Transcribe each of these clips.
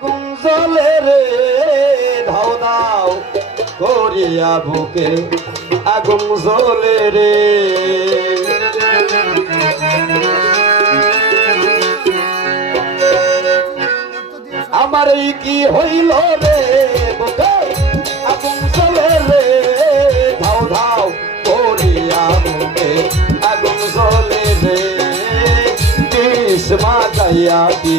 জ্বলে রে, ধাও দাও করিয়া বুকে আগুন জ্বলে রে। আমার এই কি হইল রে বুকে? আগুন জ্বলে রে, ধাও ধাও করিয়া বুকে আগুন জ্বলে রে। বিষ মাগাইয়া দি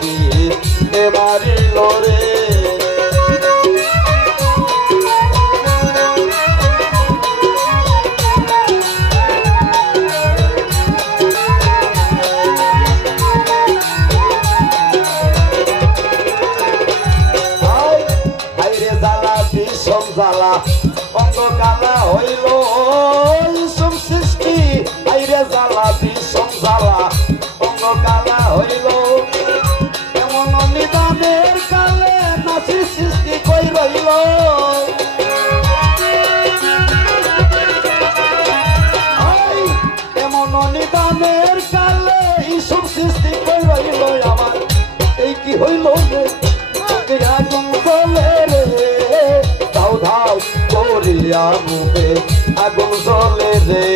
বিষ এ মারিল রে জ্বালা বিষম জ্বালা অঙ্গ কালা হইল। নিদানের কালে ইসুম সৃষ্টি কই রইল আমার। এই কি হইল রে? আগুন জ্বলে রে। ধাও ধাও করিয়া মুখে আগুন জ্বলে রে।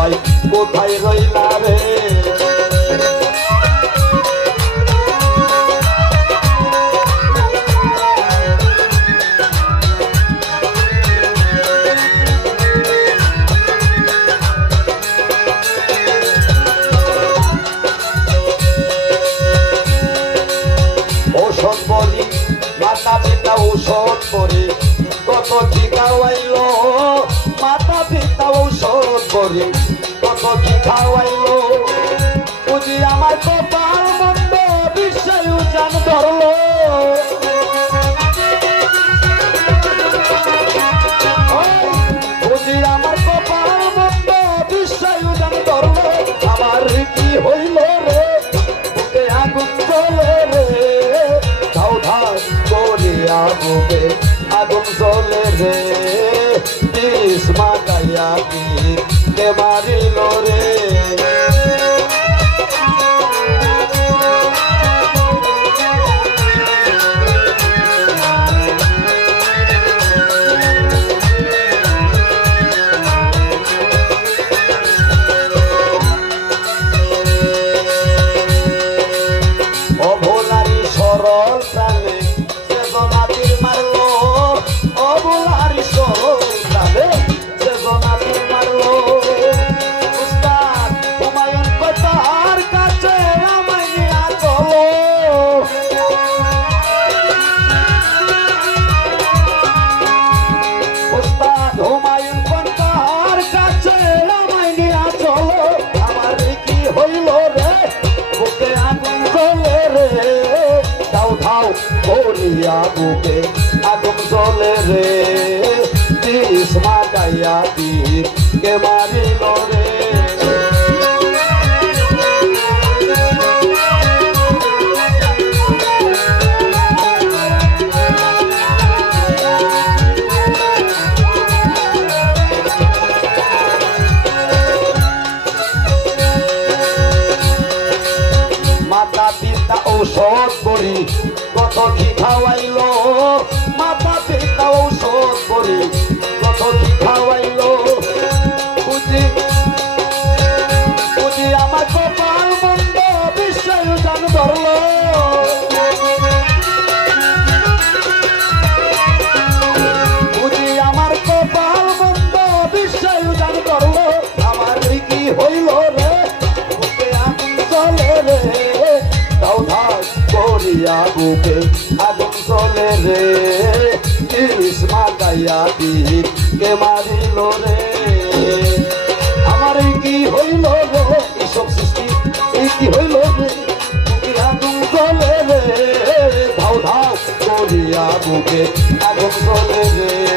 আর কোথায় রইলা রে? বলি কত কি খাওয়াইল বুঝি আমার কপাল মন্দ বিষয় উজান ধরলো বুঝি আমার কপাল মন্দ বিষয় উজান ধরলো আমার কি হইল রে, বুকে আগুন জ্বলে রে। ধাও ধাও করিয়া বুকে আগুন জ্বলে রে। মারিল রে। বুকে আগুন জ্বলে রে। বিষ মাগাইয়া দিন কে মারিল রে। কত কি খাওয়াইল? মাতা পিতা ঔষধ করি করিয়া বুকে আগুন চলে রে। কৃষ্মা গাইয়া দিন কে মারিল রে? আমার কি হইল রে এইসব সৃষ্টি? এই কি হইল রে? আগুন চলে রে। ধাও ধাও করিয়া বুকে আগুন চলে রে?